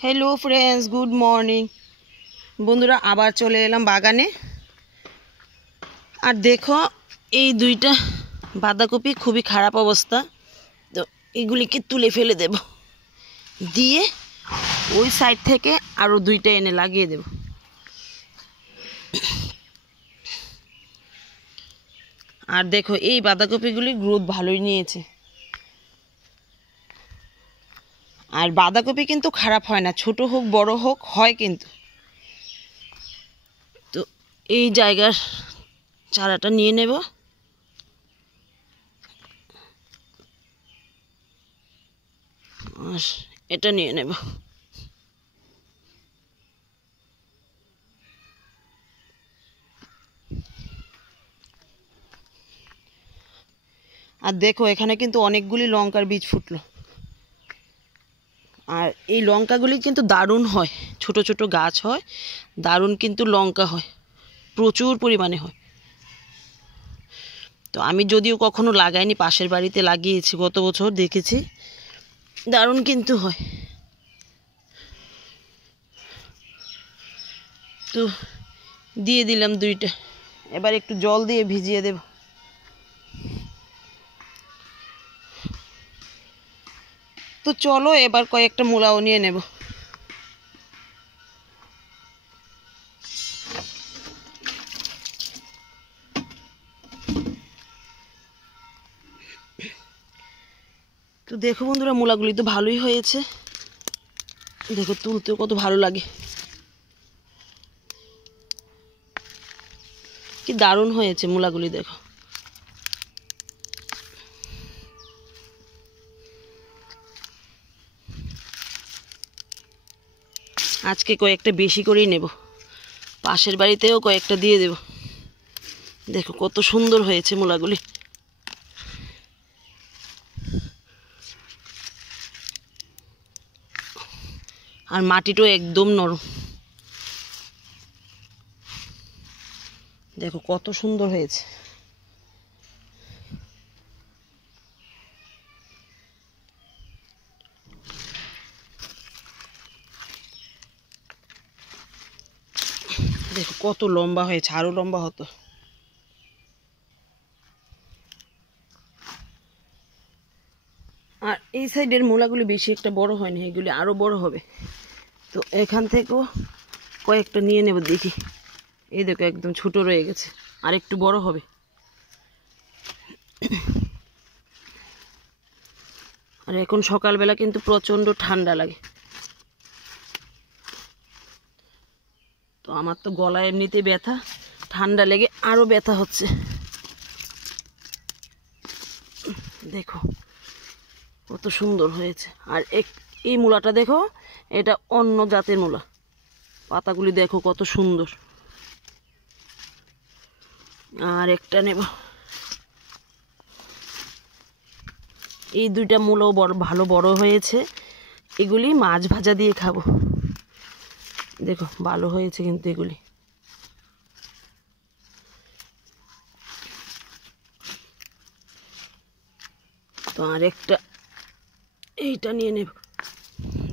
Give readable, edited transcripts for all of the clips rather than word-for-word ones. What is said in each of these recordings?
Hello friends, good morning. बंधुरा आबार चले एलाम बागाने। और देखो এই দুইটা বাঁধাকপি খুবই খারাপ অবস্থা। তো এগুলিকে তুলে ফেলে দেব, দিয়ে ওই সাইড থেকে আরো দুইটা এনে লাগিয়ে দেব। আর দেখো এই বাঁধাকপিগুলি গ্রোথ ভালোই নিয়েছে। আর বাঁধাকপি কিন্তু খারাপ হয় না, ছোট হোক বড় হোক হয় কিন্তু। তো এই জায়গার চারাটা নিয়ে নেব। আর এটা নিয়ে নেব। আর দেখো এখানে কিন্তু অনেকগুলি লঙ্কার বীজ ফুটলো। আর এই লঙ্কাগুলি কিন্তু দারুণ হয়, ছোট ছোট গাছ হয়, দারুণ কিন্তু লঙ্কা হয়, প্রচুর পরিমাণে হয়। তো আমি যদিও কখনো লাগাইনি, পাশের বাড়িতে লাগিয়েছি গত বছর, দেখেছি দারুণ কিন্তু হয়। তো দিয়ে দিলাম দুইটা, এবার একটু জল দিয়ে ভিজিয়ে দেব। তো চলো এবার কয়েকটা মূলাও নিয়ে নেব। তো দেখো বন্ধুরা, মূলাগুলি তো ভালোই হয়েছে, দেখো তুলতেও কত ভালো লাগে, কি দারুণ হয়েছে মূলাগুলি। দেখো আজকে কয়েকটা বেশি করেই নেব, পাশের বাড়িতেও কয়েকটা দিয়ে দেব। দেখো কত সুন্দর হয়েছে মূলাগুলি। আর মাটিটাও একদম নরম, দেখো কত সুন্দর হয়েছে। দেখো কত লম্বা হয়েছে, আরো লম্বা হতো। আর এই সাইডের মূলাগুলি বেশি একটা বড় হয়নি, এগুলি আরো বড় হবে। তো এখান থেকেও কয়েকটা নিয়ে নেব, দেখি। এই দেখো একদম ছোট রয়ে গেছে, আর একটু বড় হবে। আর এখন সকালবেলা কিন্তু প্রচন্ড ঠান্ডা লাগে। তো আমার তো গলায় এমনিতে ব্যথা, ঠান্ডা লেগে আরো ব্যথা হচ্ছে। দেখো কত সুন্দর হয়েছে। আর এই মূলাটা দেখো, এটা অন্য জাতের মূলা, পাতাগুলি দেখো কত সুন্দর। আর একটা নেব। এই দুইটা মূলাও ভালো বড় হয়েছে, এগুলি মাছ ভাজা দিয়ে খাবো। দেখো ভালো হয়েছে কিন্তু এগুলি। তো আর একটা এইটা নিয়ে নেব,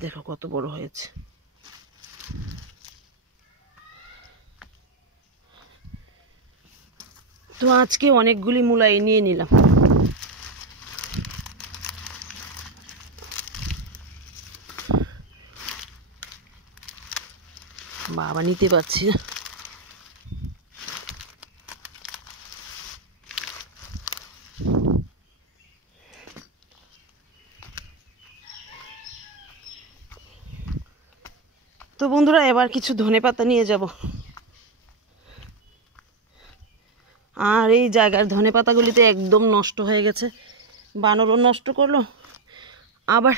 দেখো কত বড় হয়েছে। তো আজকে অনেকগুলি মূলাই নিয়ে নিলাম। বাবা নিতে পারছি না। তো বন্ধুরা এবার কিছু ধনেপাতা নিয়ে যাব। আর এই জায়গার ধনেপাতাগুলিতে একদম নষ্ট হয়ে গেছে, বানরও নষ্ট করলো, আবার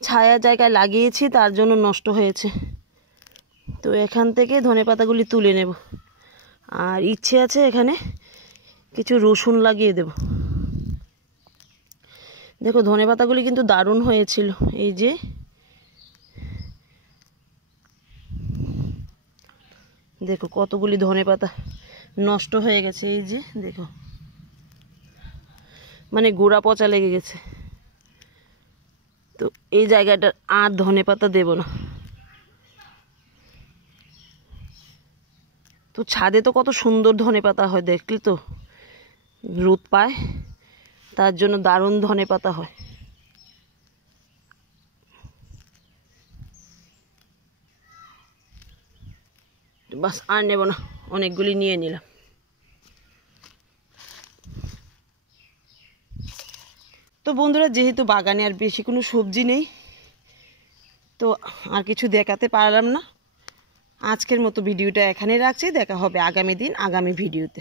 ছায়া জায়গায় লাগিয়েছি তার জন্য নষ্ট হয়েছে। তো এখান থেকে ধনেপাতাগুলি তুলে নেব। আর ইচ্ছে আছে এখানে কিছু রসুন লাগিয়ে দেব। দেখো ধনেপাতাগুলি কিন্তু দারুণ হয়েছিল। এই যে দেখো কতগুলি ধনেপাতা নষ্ট হয়ে গেছে। এই যে দেখো, মানে গোড়া পচা লেগে গেছে। তো তো এই জায়গাটা আর ধনেপাতা দেব না। তো ছাদে তো কত সুন্দর ধনেপাতা হয়, দেখলি তো, রোদ পায়, তার জন্য দারুণ ধনেপাতা হয়। বাস আর নেব না, অনেকগুলি নিয়ে নিলাম। তো বন্ধুরা, যেহেতু বাগানে আর বেশি কোনো সবজি নেই, তো আর কিছু দেখাতে পারলাম না। আজকের মতো ভিডিওটা এখানে রাখছি। দেখা হবে আগামী দিন আগামী ভিডিওতে।